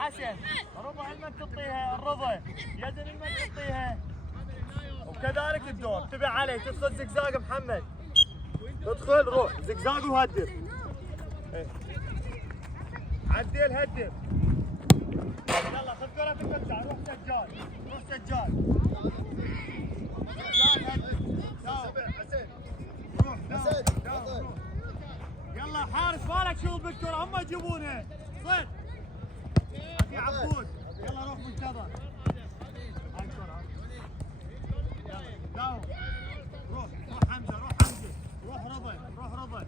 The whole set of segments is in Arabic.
حسن ربع المن تعطيها الرضا، يزن المن تعطيها. وكذلك الدور تبع عليه تدخل زقزاق محمد، تدخل روح زقزاق وهدف. عدل هدف. يلا خذ كرة تفتح، روح سجاد، روح سجاد. سجاد هدف. روح روح. يلا حارس مالك شغل بالكرة، هم يجيبونها. صد. في عبود. يلا روح منتظر. هاي الكرة. يلا داوم. روح حمزة، روح رضا.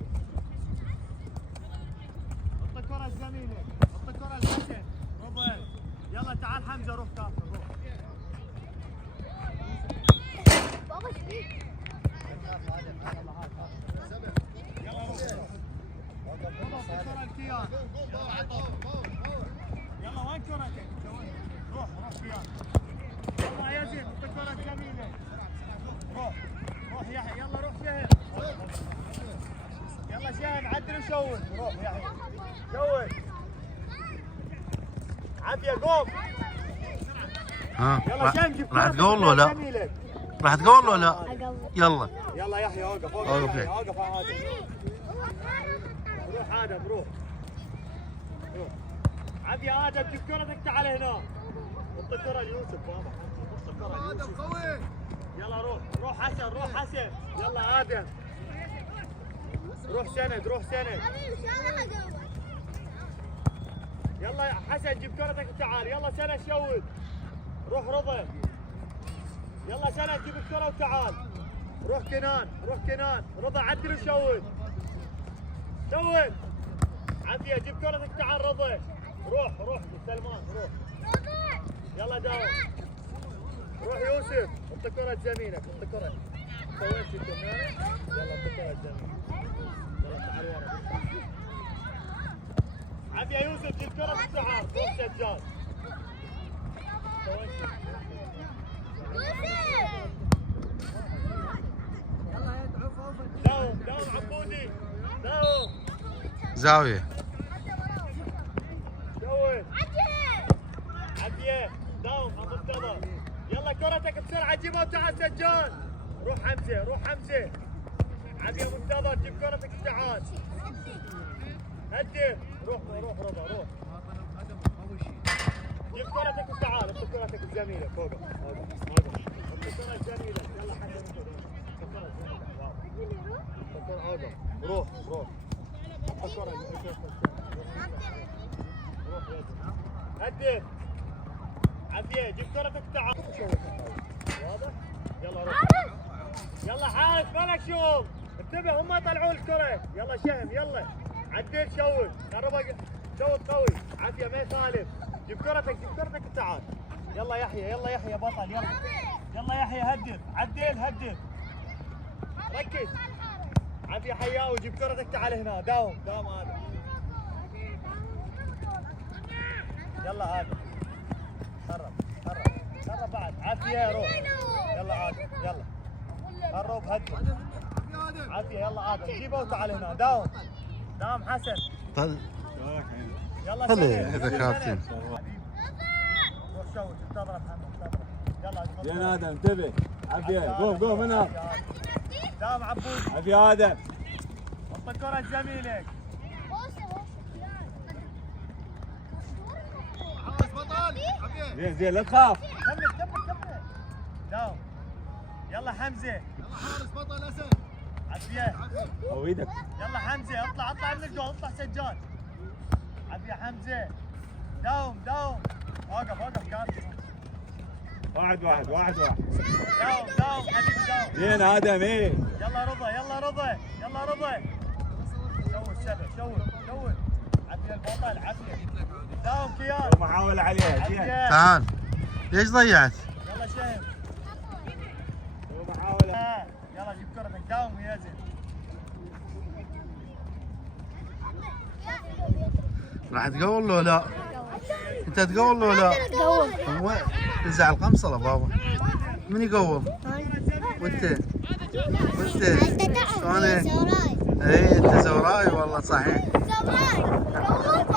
حط الكرة لزميلك، حط الكرة لحسن. رضا. يلا تعال حمزة، روح كافر، روح. يلا روح. الكرة الكيان. يلا وين كرتك؟ روح كيان. يلا يا زين حط الكرة الجميلة. روح يحيى، يلا روح شهر. يلا شهر عدل وشوت. روح يحيى شوت. عافية قوم. يلا شهر جيب راح تقول له لا؟ راح تقول له لا؟ يلا يحيى اوقف اوقف عادل. روح ادم روح. عافية ادم جيب كرتك تعال هنا. حط الكرة ليوسف بابا. حط الكرة ليوسف. قوي. يلا روح حسن. يلا ادم. روح سند. يلا يا حسن جيب كرتك وتعال. يلا سند شوت. روح رضا. يلا سند جيب الكرة وتعال. روح كنان. رضا عدل وشوت. عافية جيب كرتك تعال رضا. روح سلمان روح. يلا داوم. روح يوسف. حط كرة زميلك. سويت الدمانة. يلا حط كرة زميلك. يلا تعال ورا. عافية يوسف جيب كرة تعال. روح سجاد. داوم عبودي. زاوية. عافية داوم منتظر. يلا كرتك بسرعة جيبها وتعال سجاد. روح حمزة. عافية منتظر جيب كرتك وتعال. هدف. روح رضا روح. جيب كرتك وتعال. حط كرتك لزميلك. اوقف. حط كرة لزميلك. يلا حسن اوقف. روح. حط كرة. روح هدف. عافية جيب كرتك تعال. واضح؟ يلا روح. يلا حارس مالك شوف. انتبه هم يطلعون الكرة. يلا شهم يلا. عدل شوت. شوت قوي. عافية ما يخالف. جيب كرتك تعال. يلا يحيى بطل. يلا يحيى هدف. هدف. ركز. عافية حياوي جيب كرتك تعال هنا. داوم هذا. يلا ادم. قرب بعد. عافية روح. يلا ادم يلا. قرب هدف. عافية يلا ادم جيبه وتعال هنا. داوم حسن. يلا هذا كابتن. روح شوت. انتظر محمد. يلا يا ادم انتبه. عافية قوم هنا. داوم عبود. عافية ادم. حط الكرة لزميلك. زين لا تخاف. كمل. داوم. يلا حمزة. يلا حارس بطل اسد. عافية. او ايدك. يلا حمزة اطلع من الجول. اطلع سجاد. عافية حمزة. داوم. اوقف كابتن. واحد. داوم حبيبي داوم. زين ادم ايه. يلا رضا. شوت. عافية البطل. عافية. داوم كيان. محاولة عليها. زين. تعال. ليش ضيعت؟ يلا شهم. محاولة. يلا جيب كرتك. داوم يا زين. راح تقول له لا؟ انت تقول له لا؟ هو تنزع القمصلة بابا. من يقوم؟ وانت شلون؟ اي انت زوراي والله صحيح.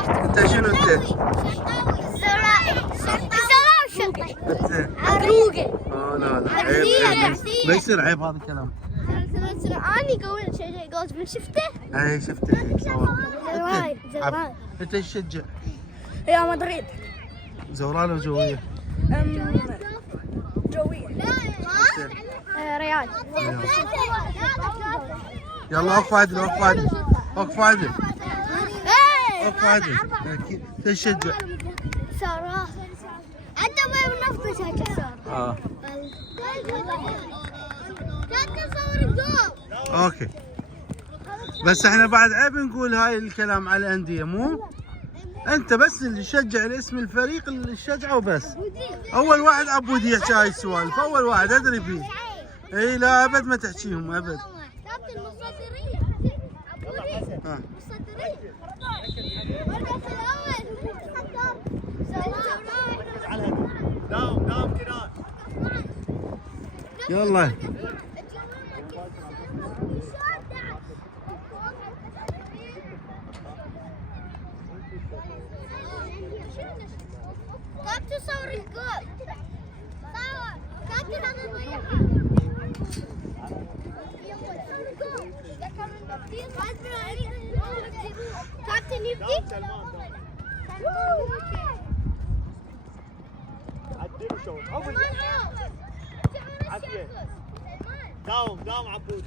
انت شنو انت؟ عروقه لا لا عيب. ما يصير عيب هذا الكلام. اني قوي شيء جوز من شفته اي شفته. زمان زمان انت ايش تشجع؟ ريال مدريد زوران ولا جويه؟ جوية ريال يلا وقف عدل وقف عدل وقف عدل وقف عدل. انت ايش تشجع؟ صراحة انت ما بنفط شاشه صار اوكي بس احنا بعد عيب نقول هاي الكلام على الانديه مو؟ انت بس اللي شجع الاسم الفريق اللي شجعه وبس. اول واحد عبود يحكي هاي السوالف، اول واحد ادري فيه. اي لا ابد ما تحكيهم ابد. ها. داوم كده. يلا كابتن صور الجول كابتن هذا ضيعها كابتن يبكي عدل وشوط. عافية. داوم عبود.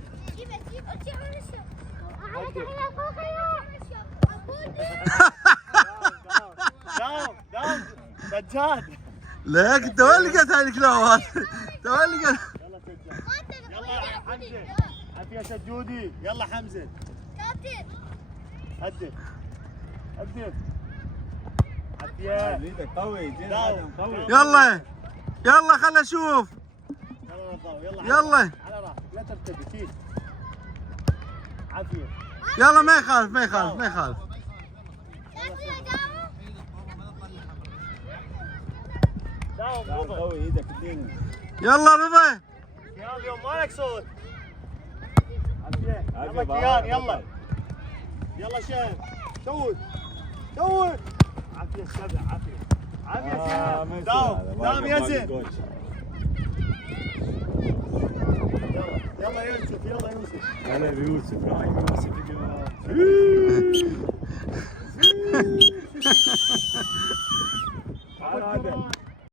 داوم سجاد. ليك انت وين لقيت هاي الكلاوات؟ انت وين لقيت؟ يلا سجاد. يلا حمزة. عافية سجودي. يلا حمزة. كابتن هدف. عافية. ايدك قوي زين داوم. ادم قوي. يلا خل اشوف. يلا على راحتك لا ترتبك كيف. عافية. يلا ما يخالف ما يخالف ما يخالف. داوم رضا. قوي ايدك الدين. يلا رضا. كيان اليوم مالك صوت. عافية. عافية يلا بابا. كيان يلا. يلا شام. شوت. عافية السبع عافية. عافية شام. داوم ياسين. يلا يوسف يلا يوسف. هلا بيوسف ابراهيم يوسف تعال